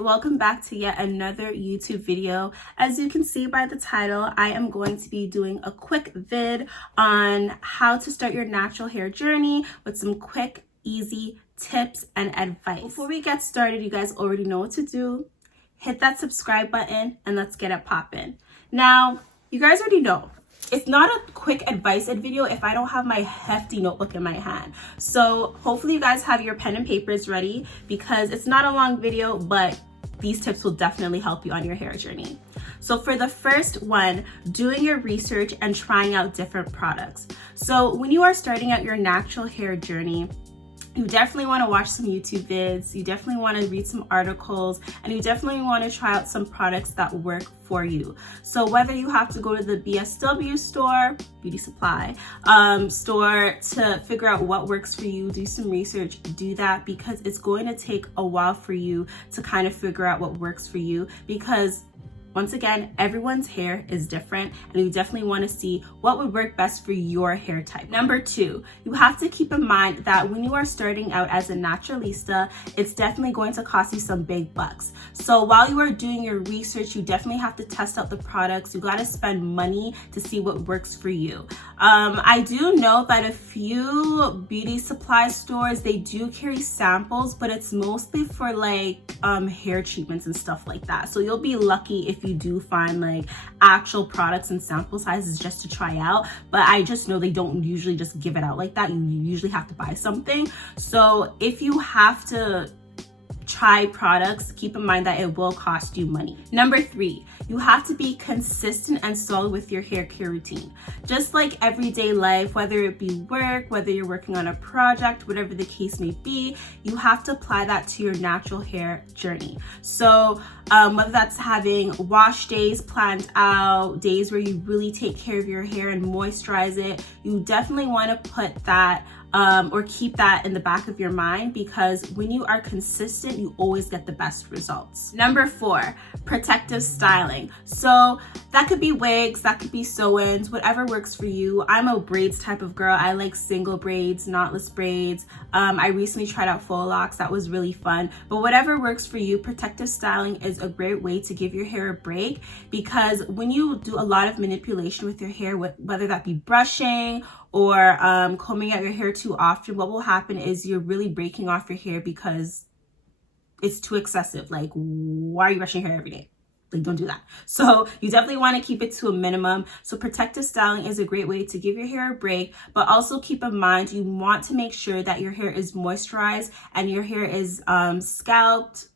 welcome back to yet another YouTube video. As you can see by the title, I am going to be doing a quick vid on how to start your natural hair journey with some quick, easy tips and advice. Before we get started, you guys already know what to do. Hit that subscribe button and let's get it poppin'. Now, you guys already know, it's not a quick advice video if I don't have my hefty notebook in my hand. So hopefully you guys have your pen and papers ready because it's not a long video, but these tips will definitely help you on your hair journey. So for the first one, doing your research and trying out different products. So when you are starting out your natural hair journey, you definitely want to watch some YouTube vids, you definitely want to read some articles, and you definitely want to try out some products that work for you. So whether you have to go to the BSW store, beauty supply store to figure out what works for you, do some research, do that, because it's going to take a while for you to kind of figure out what works for you, because once again, everyone's hair is different and you definitely want to see what would work best for your hair type. Number two, you have to keep in mind that when you are starting out as a naturalista, it's definitely going to cost you some big bucks. So while you are doing your research, you definitely have to test out the products. You got to spend money to see what works for you. I do know that a few beauty supply stores, they do carry samples, but it's mostly for like hair treatments and stuff like that. So you'll be lucky if you do find like actual products and sample sizes just to try out, but I just know they don't usually just give it out like that. You usually have to buy something. So if you have to try products, keep in mind that it will cost you money. Number three, you have to be consistent and solid with your hair care routine. Just like everyday life, whether it be work, whether you're working on a project, whatever the case may be, you have to apply that to your natural hair journey. So whether that's having wash days planned out, days where you really take care of your hair and moisturize it, you definitely want to put that or keep that in the back of your mind, because when you are consistent, you always get the best results. Number four, protective styling. So that could be wigs, that could be sew-ins, whatever works for you. I'm a braids type of girl. I like single braids, knotless braids. I recently tried out faux locks. That was really fun. But whatever works for you, protective styling is a great way to give your hair a break, because when you do a lot of manipulation with your hair, whether that be brushing or combing out your hair too often, what will happen is you're really breaking off your hair because it's too excessive. Like, why are you brushing your hair every day? Like, don't do that. So you definitely want to keep it to a minimum. So protective styling is a great way to give your hair a break, but also keep in mind, you want to make sure that your hair is moisturized and your hair is scalped.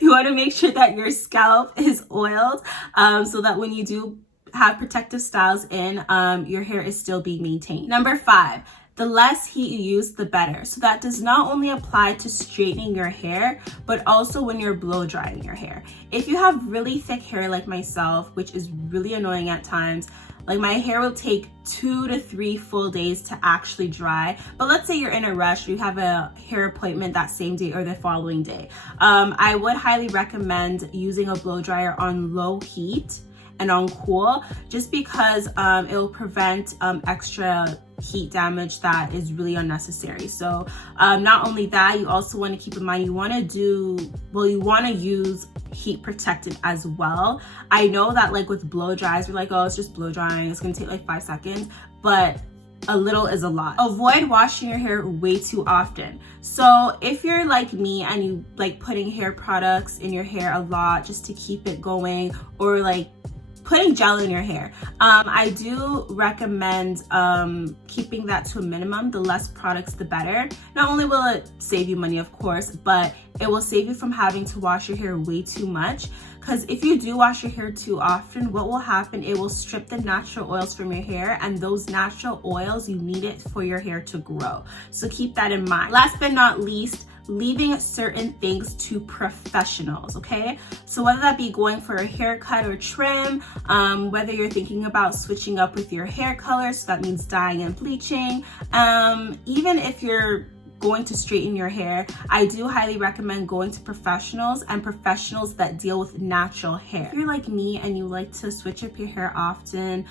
You want to make sure that your scalp is oiled so that when you do have protective styles in, your hair is still being maintained. Number five, the less heat you use, the better. So that does not only apply to straightening your hair, but also when you're blow drying your hair. If you have really thick hair like myself, which is really annoying at times, like my hair will take 2 to 3 full days to actually dry. But let's say you're in a rush, you have a hair appointment that same day or the following day. I would highly recommend using a blow dryer on low heat and on cool, just because it will prevent extra heat damage that is really unnecessary. So not only that, you also want to keep in mind, you want to use heat protectant as well. I know that like with blow dries, we're like, oh, it's just blow drying, it's gonna take like 5 seconds, but a little is a lot. Avoid washing your hair way too often. So if you're like me and you like putting hair products in your hair a lot just to keep it going, or like putting gel in your hair, I do recommend keeping that to a minimum. The less products, the better. Not only will it save you money, of course, but it will save you from having to wash your hair way too much. Because if you do wash your hair too often, what will happen, it will strip the natural oils from your hair, and those natural oils, you need it for your hair to grow. So keep that in mind. Last but not least, leaving certain things to professionals, okay? So whether that be going for a haircut or trim, whether you're thinking about switching up with your hair color, so that means dyeing and bleaching, even if you're going to straighten your hair, I do highly recommend going to professionals and professionals that deal with natural hair. If you're like me and you like to switch up your hair often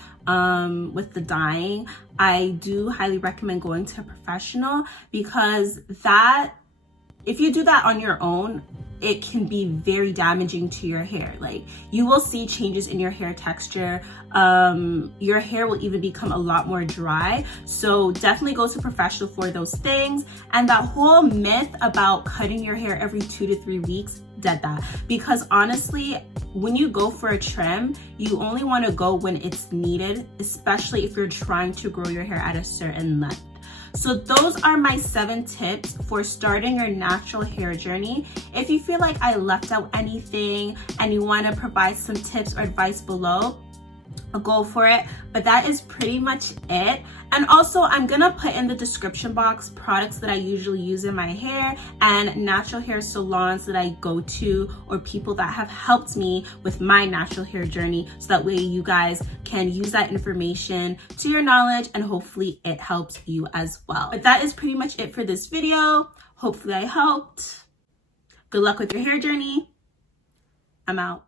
with the dyeing, I do highly recommend going to a professional, because if you do that on your own, it can be very damaging to your hair. Like, you will see changes in your hair texture. Your hair will even become a lot more dry. So definitely go to a professional for those things. And that whole myth about cutting your hair every 2 to 3 weeks, dead that. Because honestly, when you go for a trim, you only want to go when it's needed, especially if you're trying to grow your hair at a certain length. So those are my 7 tips for starting your natural hair journey. If you feel like I left out anything and you want to provide some tips or advice below, go for it. But that is pretty much it. And also, I'm gonna put in the description box products that I usually use in my hair and natural hair salons that I go to, or people that have helped me with my natural hair journey, so that way you guys can use that information to your knowledge and hopefully it helps you as well. But that is pretty much it for this video. Hopefully I helped. Good luck with your hair journey. I'm out.